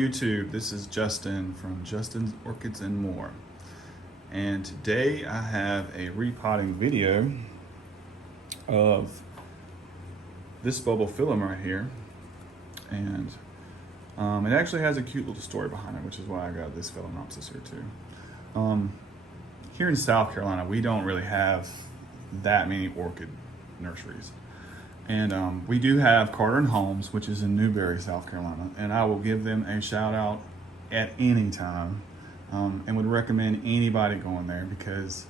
YouTube, this is Justin from Justin's Orchids and More. And today I have a repotting video of this Bubblefilm right here. And it actually has a cute little story behind it, which is why I got this Phalaenopsis here too. Here in South Carolina, we don't really have that many orchid nurseries. And we do have Carter & Holmes, which is in Newberry, South Carolina, and I will give them a shout out at any time, and would recommend anybody going there because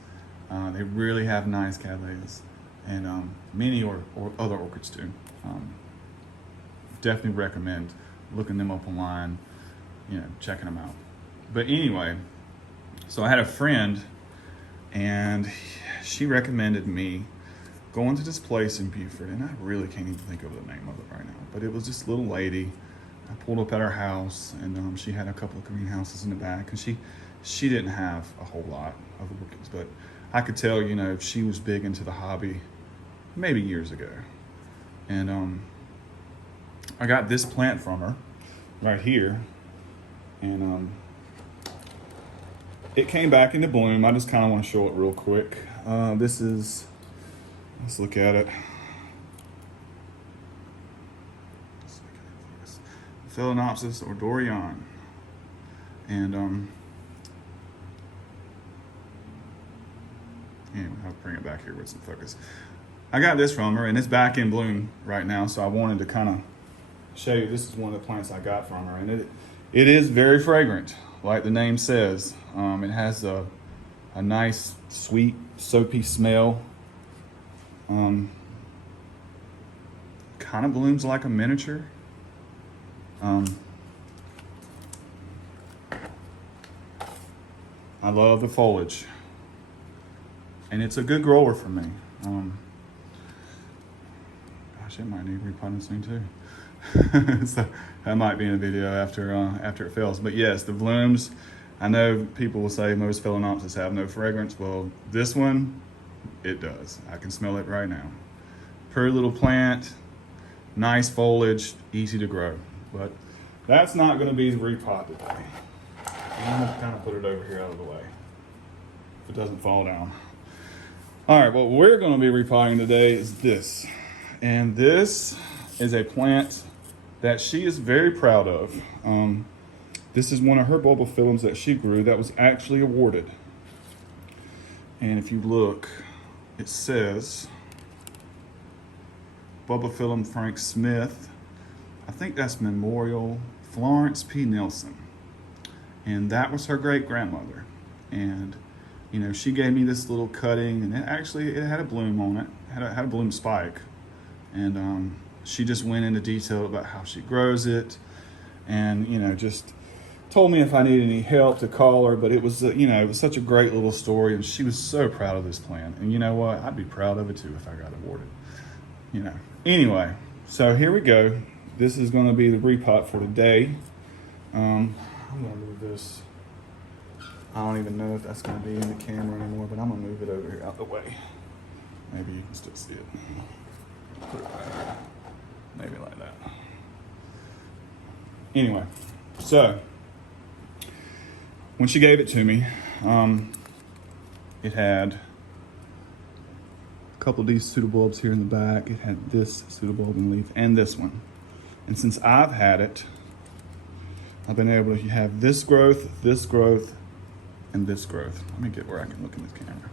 they really have nice cattleyas, and many or other orchids too. Definitely recommend looking them up online, checking them out. But anyway, so I had a friend, and she recommended me going to this place in Beaufort, and I really can't even think of the name of it right now, but it was this little lady. I pulled up at her house, and she had a couple of greenhouses in the back, and she didn't have a whole lot of orchids, but I could tell, she was big into the hobby maybe years ago. And I got this plant from her right here, and it came back into bloom. I just kind of want to show it real quick. This is, let's look at it. Phalaenopsis or Dorian. And anyway, I'll bring it back here with some focus. I got this from her, and it's back in bloom right now, so I wanted to kind of show you. This is one of the plants I got from her, and it is very fragrant, like the name says. It has a nice, sweet, soapy smell. Kind of blooms like a miniature. I love the foliage, and it's a good grower for me. Gosh, it might need repotting soon too. So that might be in a video after it fails. But yes, the blooms. I know people will say most Phalaenopsis have no fragrance. Well, this one, it does. I can smell it right now. Pretty little plant, nice foliage, easy to grow. But that's not going to be the repot today. I'm going to kind of put it over here out of the way if it doesn't fall down. All right, what we're going to be repotting today is this. And this is a plant that she is very proud of. This is one of her Bulbophyllums that she grew that was actually awarded. And if you look, it says Bubblefilm Frank Smith. I think that's Memorial Florence P. Nelson. And that was her great grandmother. And she gave me this little cutting, and it had a bloom on it. Had a bloom spike. And she just went into detail about how she grows it, and just told me if I needed any help to call her. But it was it was such a great little story, and she was so proud of this plant. And you know what? I'd be proud of it too if I got awarded. Anyway, so here we go. This is going to be the repot for today. I'm going to move this. I don't even know if that's going to be in the camera anymore, but I'm going to move it over here out the way. Maybe you can still see it. Put it right there. Maybe like that. Anyway, so when she gave it to me, it had a couple of these Pseudobulbs here in the back. It had this Pseudobulb in leaf and this one. And since I've had it, I've been able to have this growth, and this growth. Let me get where I can look in this camera.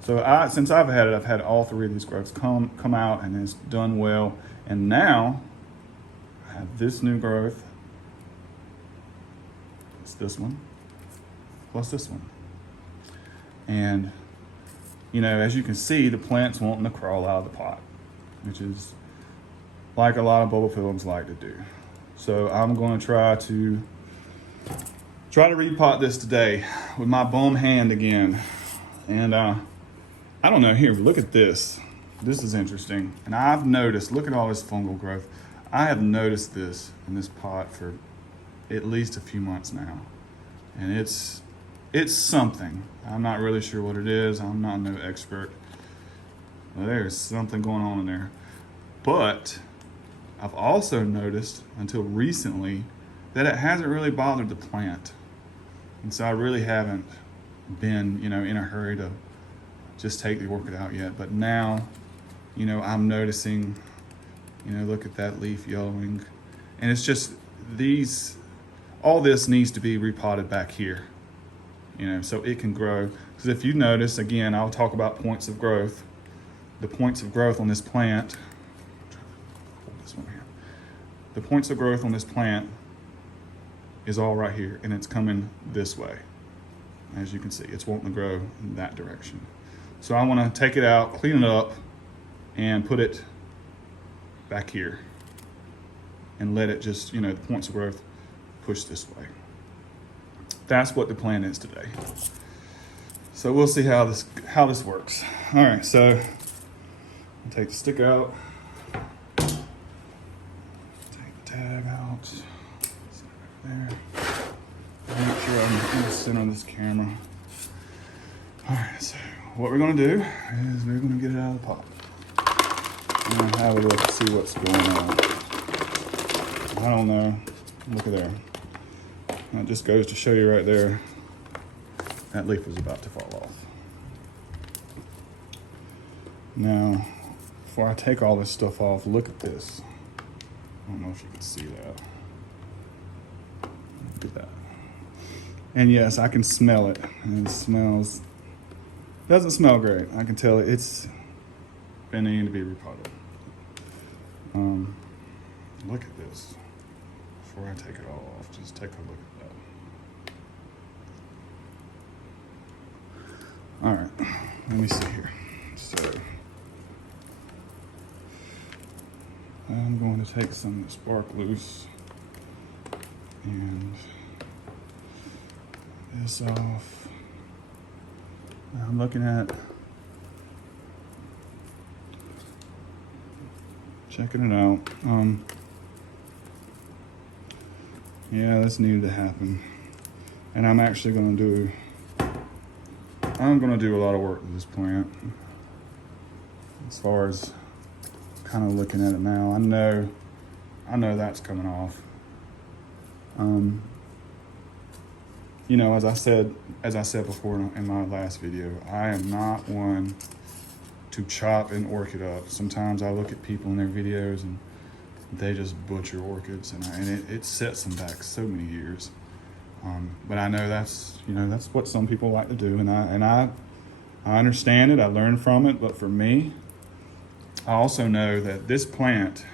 So since I've had it, I've had all three of these growths come out, and it's done well. And now I have this new growth. It's this one, plus this one. And as you can see, the plant's wanting to crawl out of the pot, which is like a lot of Bubblefilms like to do. So I'm going to try to repot this today with my bum hand again. And I don't know, here, look at this. This is interesting. And I've noticed, look at all this fungal growth. I have noticed this in this pot for at least a few months now. And it's something. I'm not really sure what it is. I'm not no expert. Well, there's something going on in there. But I've also noticed until recently that it hasn't really bothered the plant. And so I really haven't been, in a hurry to just take the orchid out yet. But now, I'm noticing, look at that leaf yellowing. And it's just all this needs to be repotted back here, so it can grow. Because if you notice, again, I'll talk about points of growth. The points of growth on this plant, hold this one here. The points of growth on this plant is all right here, and it's coming this way. As you can see, it's wanting to grow in that direction. So I want to take it out, clean it up, and put it back here, and let it just, the points of growth push this way. That's what the plan is today. So we'll see how this works. All right, so take the stick out, take the tag out, set it right there. Make sure I'm in the center of this camera. All right, so what we're gonna do is we're gonna get it out of the pot. I'm gonna have a look and see what's going on. I don't know, look at there. That just goes to show you right there, that leaf is about to fall off. Now, before I take all this stuff off, look at this. I don't know if you can see that. Look at that. And yes, I can smell it. And it doesn't smell great. I can tell it's been needing to be repotted. Look at this. Before I take it all off, just take a look at that. All right, let me see here. So I'm going to take some of this bark loose and this off. I'm looking at checking it out. Yeah, this needed to happen, and I'm actually going to do a lot of work with this plant. As far as kind of looking at it now, I know that's coming off. As I said before in my last video, I am not one to chop an orchid up. Sometimes I look at people in their videos and they just butcher orchids, and it sets them back so many years. But I know that's what some people like to do, and I understand it. I learn from it. But for me, I also know that this plant,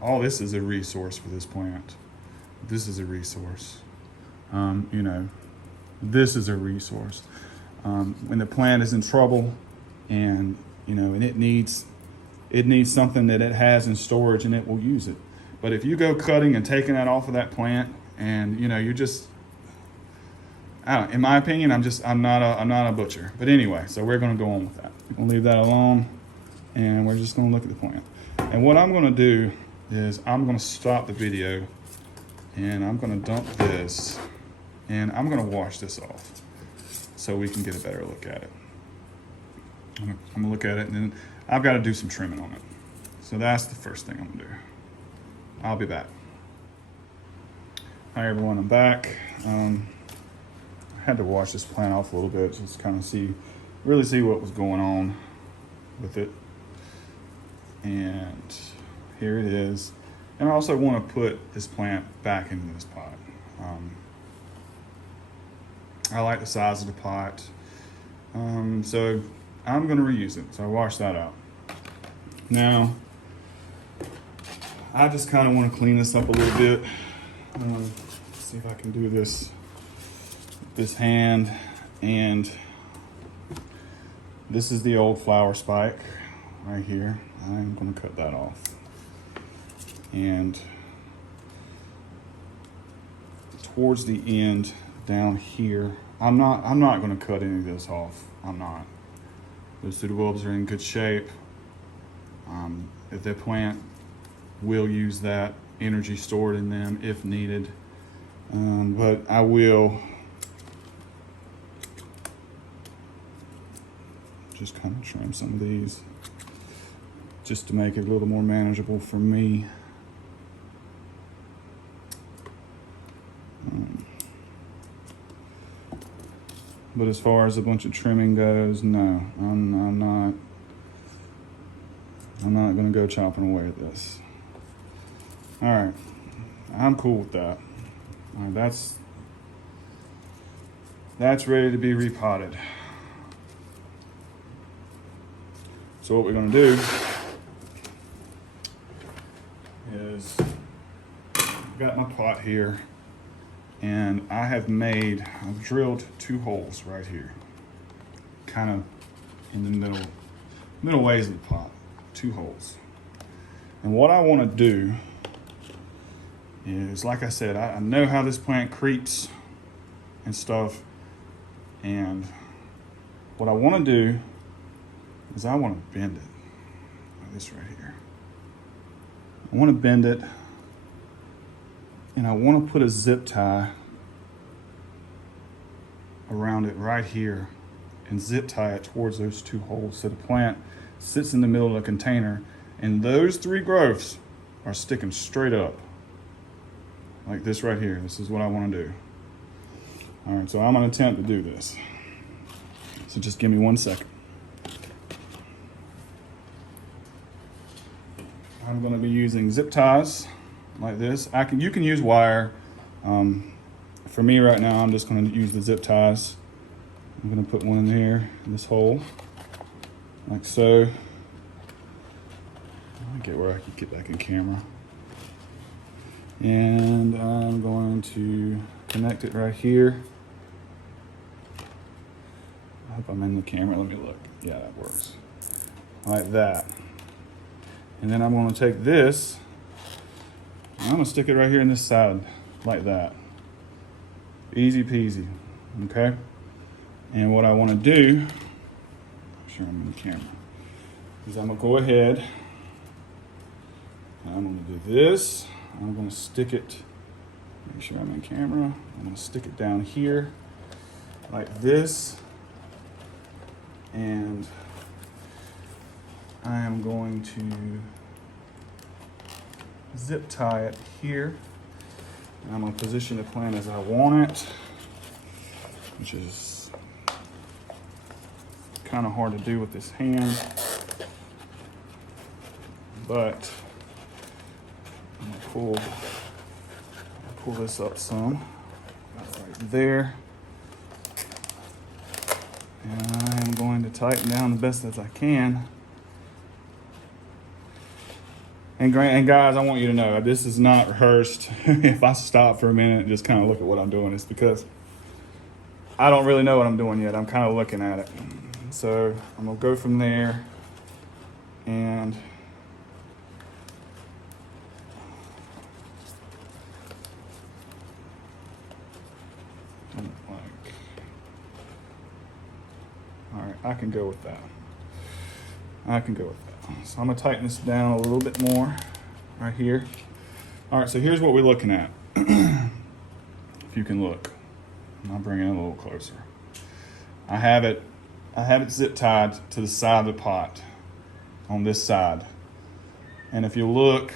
all this is a resource for this plant. This is a resource. This is a resource. When the plant is in trouble, and it needs something that it has in storage, and it will use it. But if you go cutting and taking that off of that plant, and you're just, in my opinion, I'm not a butcher. But anyway, so we're gonna go on with that. We're gonna leave that alone, and we're just gonna look at the plant. And what I'm gonna do is I'm gonna stop the video, and I'm gonna dump this, and I'm gonna wash this off so we can get a better look at it. I'm gonna look at it, and then I've got to do some trimming on it. So that's the first thing I'm gonna do. I'll be back. Hi everyone, I'm back. I had to wash this plant off a little bit, just kind of really see what was going on with it. And here it is. And I also want to put this plant back into this pot. I like the size of the pot. So I'm going to reuse it. So I washed that out. Now, I just kind of want to clean this up a little bit. See if I can do this with this hand. And this is the old flower spike right here. I'm going to cut that off. And towards the end down here, I'm not going to cut any of this off. I'm not. The pseudobulbs are in good shape. If the plant will use that energy stored in them if needed. But I will just kind of trim some of these just to make it a little more manageable for me. But as far as a bunch of trimming goes, no, I'm not gonna go chopping away at this. All right, I'm cool with that. All right, that's ready to be repotted. So what we're gonna do is, I've got my pot here, and I've drilled 2 holes right here, kind of in the middle ways of the pot, 2 holes. And what I want to do is, like I said, I know how this plant creeps and stuff, and what I want to do is I want to bend it, like this right here. I want to bend it, and I want to put a zip tie around it right here and zip tie it towards those 2 holes so the plant sits in the middle of the container, and those 3 growths are sticking straight up like this right here. This is what I want to do. All right, so I'm going to attempt to do this. So just give me 1 second. I'm going to be using zip ties like this. You can use wire. For me right now, I'm just going to use the zip ties. I'm going to put one in here in this hole, like so. I get where I can get back in camera. And I'm going to connect it right here. I hope I'm in the camera. Let me look. Yeah, that works. Like that. And then I'm going to take this, and I'm going to stick it right here in this side, like that. Easy peasy, okay? And what I want to do, make sure I'm in the camera, is I'm going to go ahead, and I'm going to do this. I'm going to stick it, make sure I'm in camera. I'm going to stick it down here, like this. And I am going to zip tie it here. And I'm going to position the plant as I want it, which is kind of hard to do with this hand. But I'm going to pull this up some, right there. And I am going to tighten down the best as I can. And guys, I want you to know, this is not rehearsed. If I stop for a minute and just kind of look at what I'm doing, it's because I don't really know what I'm doing yet. I'm kind of looking at it. So I'm gonna go from there, and all right, I can go with that. So I'm gonna tighten this down a little bit more right here. All right, so here's what we're looking at. If you can look, I'll bring it in a little closer. I have it zip tied to the side of the pot on this side. And if you look,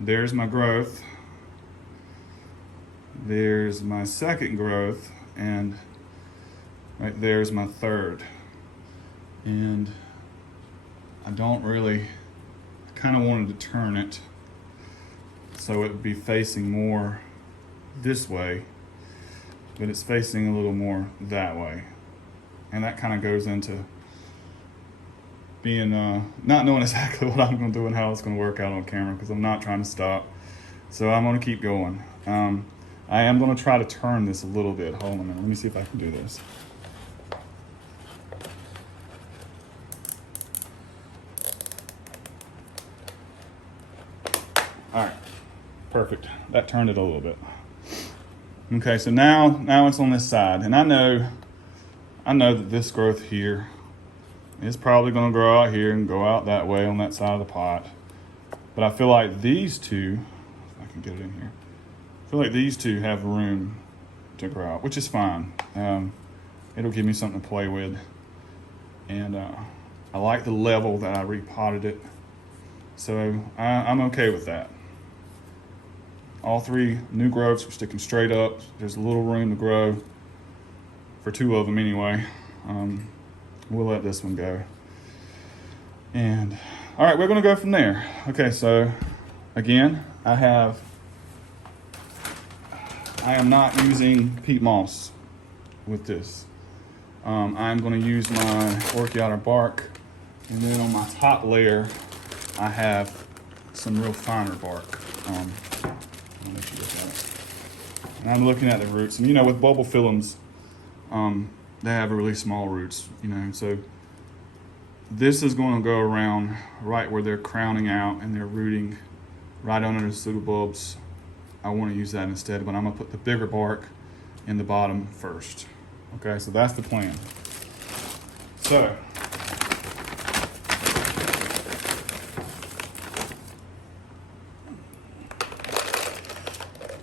there's my growth. There's my second growth, and right there's my third. And I kind of wanted to turn it so it would be facing more this way, but it's facing a little more that way. And that kind of goes into being, not knowing exactly what I'm going to do and how it's going to work out on camera, because I'm not trying to stop. So I'm going to keep going. I am going to try to turn this a little bit. Hold on a minute. Let me see if I can do this. All right, perfect. That turned it a little bit. Okay, so now it's on this side, and I know that this growth here is probably going to grow out here and go out that way on that side of the pot. But I feel like these two, if I can get it in here, I feel like these two have room to grow out, which is fine. It'll give me something to play with, and I like the level that I repotted it, so I'm okay with that. All 3 new growths are sticking straight up. There's a little room to grow. for 2 of them anyway. We'll let this one go. And all right, we're gonna go from there. Okay, so again, I am not using peat moss with this. I'm gonna use my Orchid bark, and then on my top layer, I have some real finer bark. I'll let you look at it. And I'm looking at the roots, and you know, with Bubblefilms, they have really small roots, you know, so this is going to go around right where they're crowning out and they're rooting right under the pseudobulbs. I want to use that instead, but I'm going to put the bigger bark in the bottom first. Okay, so that's the plan. So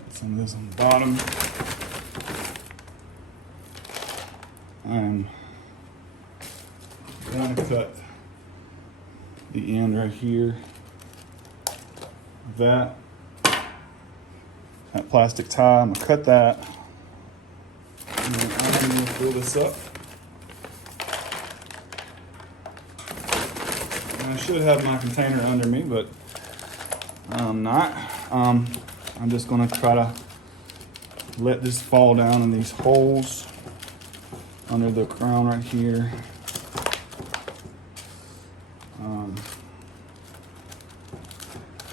some of this on the bottom. I'm going to cut the end right here. That plastic tie, I'm gonna cut that. And then I'm gonna fill this up. And I should have my container under me, but I'm not. I'm just gonna try to let this fall down in these holes under the crown right here.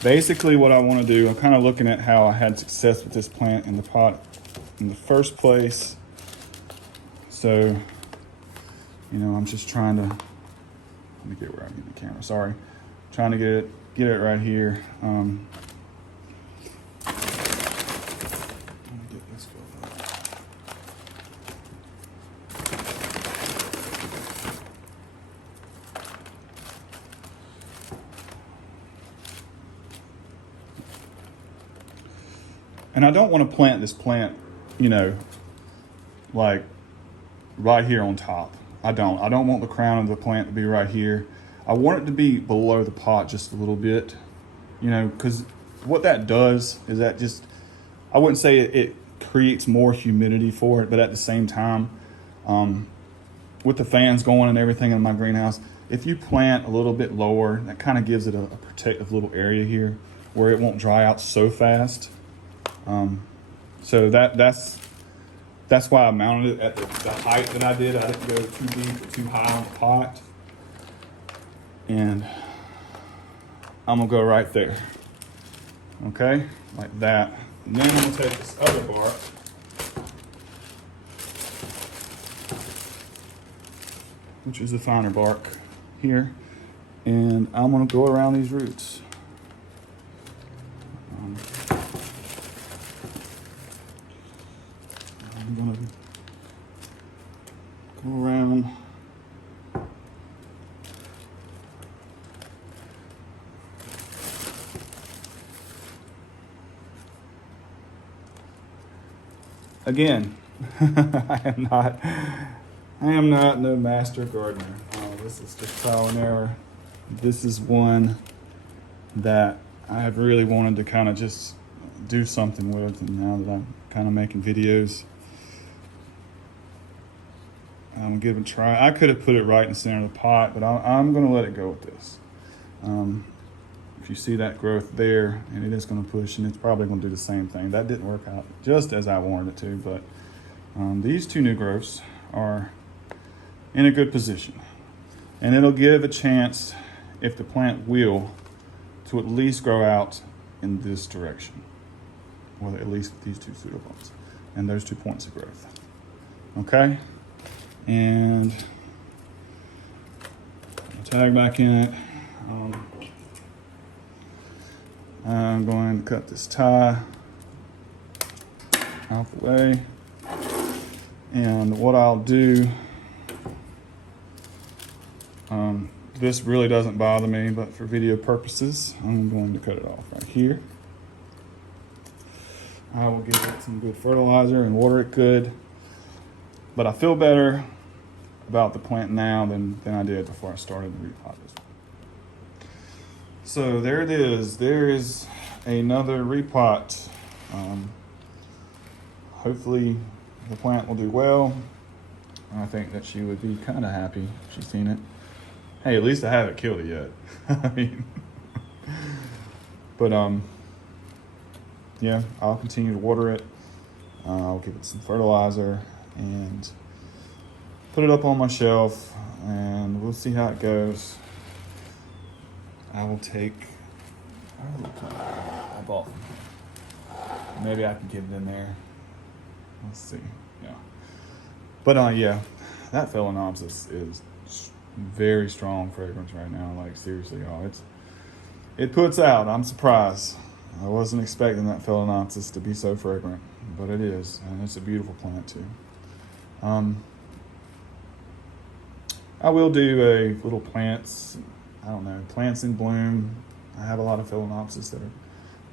Basically what I want to do, I'm kind of looking at how I had success with this plant in the pot in the first place. So, you know, I'm just trying to, let me get where I'm getting the camera, sorry. Trying to get it right here. Let me get this going. And I don't want to plant this plant, you know, like right here on top. I don't want the crown of the plant to be right here. I want it to be below the pot just a little bit, you know, because what that does is that just, I wouldn't say it creates more humidity for it, but at the same time, with the fans going and everything in my greenhouse, if you plant a little bit lower, that kind of gives it a protective little area here where it won't dry out so fast. So that's why I mounted it at the height that I did. I didn't go too deep or too high on the pot. And I'm gonna go right there. Okay, like that. And then I'm gonna take this other bark, which is the finer bark here, and I'm gonna go around these roots. I'm gonna go around. Again, I am not no master gardener. This is just trial and error. This is one that I have really wanted to kind of just do something with, and now that I'm kind of making videos, I'm gonna give it a try. I could have put it right in the center of the pot, but I'm gonna let it go with this. If you see that growth there, and it is gonna push, and it's probably gonna do the same thing. That didn't work out just as I wanted it to, but these two new growths are in a good position. And it'll give a chance, if the plant will, to at least grow out in this direction. Well, at least these two pseudobulbs and those 2 points of growth. Okay? And I'll tag back in it. I'm going to cut this tie out the way. And what I'll do, this really doesn't bother me, but for video purposes, I'm going to cut it off right here. I will give it some good fertilizer and water it good. But I feel better about the plant now than I did before I started to repot this one. So there it is. There is another repot. Hopefully the plant will do well. I think that she would be kind of happy if she's seen it. Hey, at least I haven't killed it yet. I mean, but yeah, I'll continue to water it. I'll give it some fertilizer and put it up on my shelf, and we'll see how it goes. I will take. I bought. Maybe I can get it in there. Let's see. Yeah. But yeah, that Phalaenopsis is very strong fragrance right now. Like seriously, y'all, it puts out. I'm surprised. I wasn't expecting that Phalaenopsis to be so fragrant, but it is, and it's a beautiful plant too. I will do a little plants. I don't know, plants in bloom. I have a lot of Phalaenopsis that are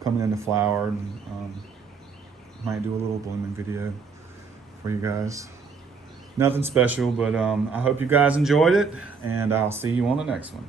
coming into flower, and might do a little blooming video for you guys. Nothing special, but I hope you guys enjoyed it, and I'll see you on the next one.